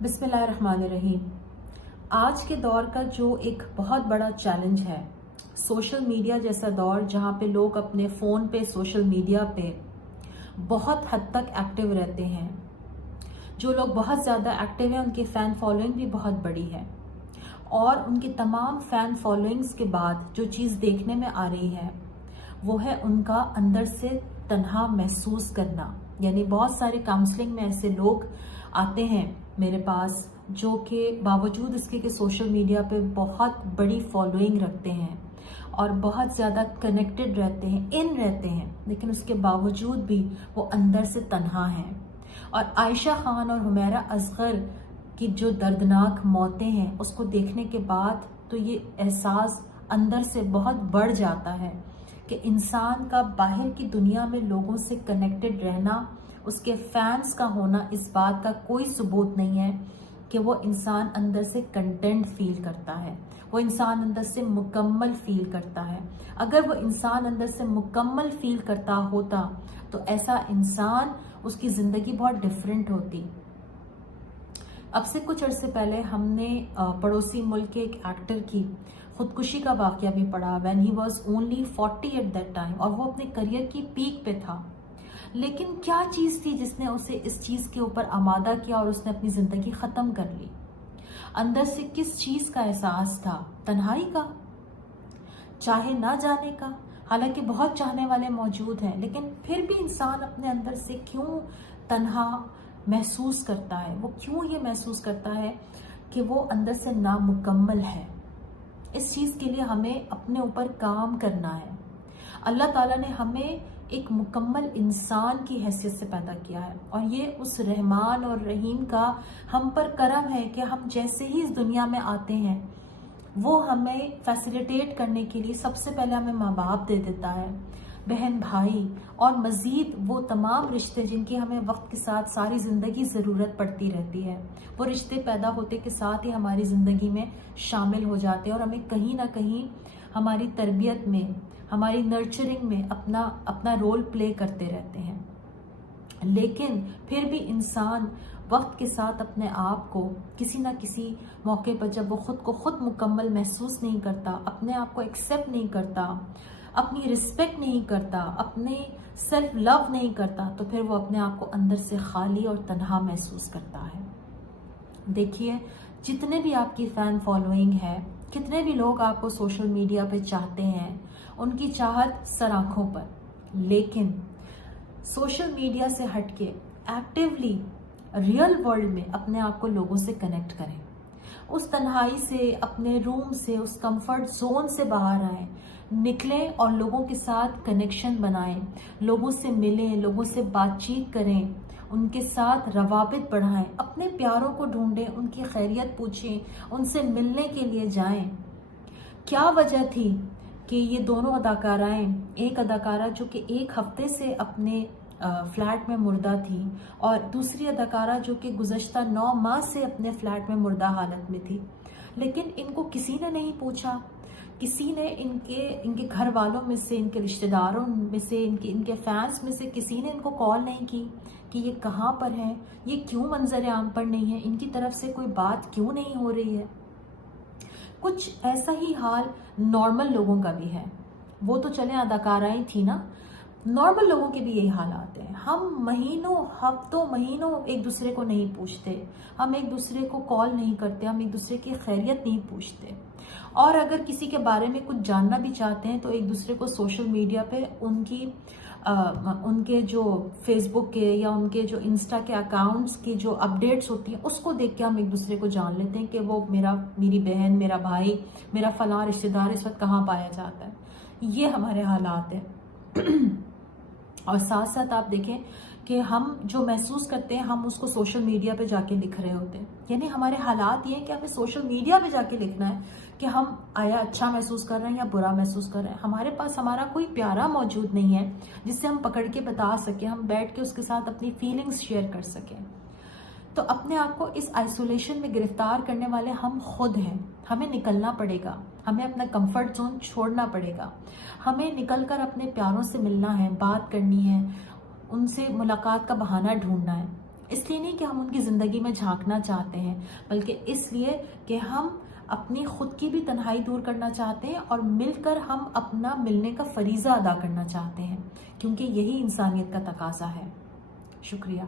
बिस्मिल्लाहिर्रहमानिर्रहीम। आज के दौर का जो एक बहुत बड़ा चैलेंज है सोशल मीडिया जैसा दौर, जहाँ पे लोग अपने फ़ोन पे सोशल मीडिया पे बहुत हद तक एक्टिव रहते हैं। जो लोग बहुत ज़्यादा एक्टिव हैं उनकी फ़ैन फॉलोइंग भी बहुत बड़ी है, और उनकी तमाम फ़ैन फॉलोइंग्स के बाद जो चीज़ देखने में आ रही है वो है उनका अंदर से तन्हा महसूस करना। यानी बहुत सारे काउंसलिंग में ऐसे लोग आते हैं मेरे पास जो कि बावजूद इसके कि सोशल मीडिया पे बहुत बड़ी फॉलोइंग रखते हैं और बहुत ज़्यादा कनेक्टेड रहते हैं, इन रहते हैं, लेकिन उसके बावजूद भी वो अंदर से तन्हा हैं। और आयशा खान और हुमैरा असगर की जो दर्दनाक मौतें हैं उसको देखने के बाद तो ये एहसास अंदर से बहुत बढ़ जाता है कि इंसान का बाहर की दुनिया में लोगों से कनेक्टेड रहना, उसके फैंस का होना, इस बात का कोई सबूत नहीं है कि वो इंसान अंदर से कंटेंट फील करता है, वो इंसान अंदर से मुकम्मल फील करता है। अगर वो इंसान अंदर से मुकम्मल फील करता होता तो ऐसा इंसान, उसकी ज़िंदगी बहुत डिफरेंट होती। अब से कुछ अरसे पहले हमने पड़ोसी मुल्क के एक एक्टर की खुदकुशी का वाक़या भी पढ़ा। When he was only 40 at that time, और वो अपने करियर की पीक पे था। लेकिन क्या चीज़ थी जिसने उसे इस चीज़ के ऊपर आमादा किया और उसने अपनी ज़िंदगी ख़त्म कर ली? अंदर से किस चीज़ का एहसास था? तन्हाई का, चाहे ना जाने का। हालांकि बहुत चाहने वाले मौजूद हैं, लेकिन फिर भी इंसान अपने अंदर से क्यों तन्हा महसूस करता है? वो क्यों ये महसूस करता है कि वो अंदर से नामुकम्मल है? इस चीज़ के लिए हमें अपने ऊपर काम करना है। अल्लाह ताला ने हमें एक मुकम्मल इंसान की हैसियत से पैदा किया है, और ये उस रहमान और रहीम का हम पर करम है कि हम जैसे ही इस दुनिया में आते हैं वो हमें फैसिलिटेट करने के लिए सबसे पहले हमें माँ बाप दे देता है, बहन भाई, और मज़ीद वो तमाम रिश्ते जिनकी हमें वक्त के साथ सारी ज़िंदगी ज़रूरत पड़ती रहती है। वो रिश्ते पैदा होते के साथ ही हमारी ज़िंदगी में शामिल हो जाते हैं और हमें कहीं ना कहीं हमारी तरबियत में, हमारी नर्चरिंग में अपना रोल प्ले करते रहते हैं। लेकिन फिर भी इंसान वक्त के साथ अपने आप को किसी न किसी मौके पर, जब वो खुद मुकम्मल महसूस नहीं करता, अपने आप को एक्सेप्ट नहीं करता, अपनी रिस्पेक्ट नहीं करता, अपने सेल्फ लव नहीं करता, तो फिर वो अपने आप को अंदर से खाली और तन्हा महसूस करता है। देखिए, जितने भी आपकी फ़ैन फॉलोइंग है, कितने भी लोग आपको सोशल मीडिया पे चाहते हैं, उनकी चाहत सर आँखों पर, लेकिन सोशल मीडिया से हटके एक्टिवली रियल वर्ल्ड में अपने आप को लोगों से कनेक्ट करें। उस तन्हाई से, अपने रूम से, उस कंफर्ट जोन से बाहर आएं, निकलें और लोगों के साथ कनेक्शन बनाएं, लोगों से मिलें, लोगों से बातचीत करें, उनके साथ रवाबित बढ़ाएं, अपने प्यारों को ढूंढें, उनकी खैरियत पूछें, उनसे मिलने के लिए जाएं। क्या वजह थी कि ये दोनों अदाकाराएं, एक अदाकारा जो कि एक हफ्ते से अपने फ्लैट में मुर्दा थी, और दूसरी अदाकारा जो कि गुज़श्ता 9 माह से अपने फ्लैट में मुर्दा हालत में थी, लेकिन इनको किसी ने नहीं पूछा। किसी ने इनके घर वालों में से, इनके रिश्तेदारों में से, इनके फैंस में से किसी ने इनको कॉल नहीं की कि ये कहाँ पर हैं, ये क्यों मंजर आम पर नहीं है, इनकी तरफ से कोई बात क्यों नहीं हो रही है। कुछ ऐसा ही हाल नॉर्मल लोगों का भी है। वो तो चले अदाकाराएं थी ना, नॉर्मल लोगों के भी यही हालात हैं। हम महीनों, हफ्तों, महीनों एक दूसरे को नहीं पूछते, हम एक दूसरे को कॉल नहीं करते, हम एक दूसरे की खैरियत नहीं पूछते, और अगर किसी के बारे में कुछ जानना भी चाहते हैं तो एक दूसरे को सोशल मीडिया पे उनके जो फेसबुक के या उनके जो इंस्टा के अकाउंट्स की जो अपडेट्स होती हैं उसको देख के हम एक दूसरे को जान लेते हैं कि वो मेरी बहन, मेरा भाई, मेरा फलां रिश्तेदार इस वक्त कहाँ पाया जाता है। ये हमारे हालात हैं। और साथ साथ आप देखें कि हम जो महसूस करते हैं हम उसको सोशल मीडिया पे जाके लिख रहे होते हैं। यानी हमारे हालात ये हैं कि हमें सोशल मीडिया पे जाके लिखना है कि हम आया अच्छा महसूस कर रहे हैं या बुरा महसूस कर रहे हैं। हमारे पास हमारा कोई प्यारा मौजूद नहीं है जिससे हम पकड़ के बता सकें, हम बैठ के उसके साथ अपनी फीलिंग्स शेयर कर सकें। तो अपने आप को इस आइसोलेशन में गिरफ्तार करने वाले हम खुद हैं। हमें निकलना पड़ेगा, हमें अपना कंफर्ट जोन छोड़ना पड़ेगा, हमें निकलकर अपने प्यारों से मिलना है, बात करनी है, उनसे मुलाकात का बहाना ढूंढना है। اس لیے نہیں کہ ہم ان کی زندگی میں جھانکنا چاہتے ہیں، بلکہ اس لیے کہ ہم اپنی خود کی بھی تنہائی دور کرنا چاہتے ہیں اور مل کر ہم اپنا ملنے کا فریضہ ادا کرنا چاہتے ہیں، کیونکہ یہی انسانیت کا تقاضا ہے۔ شکریہ۔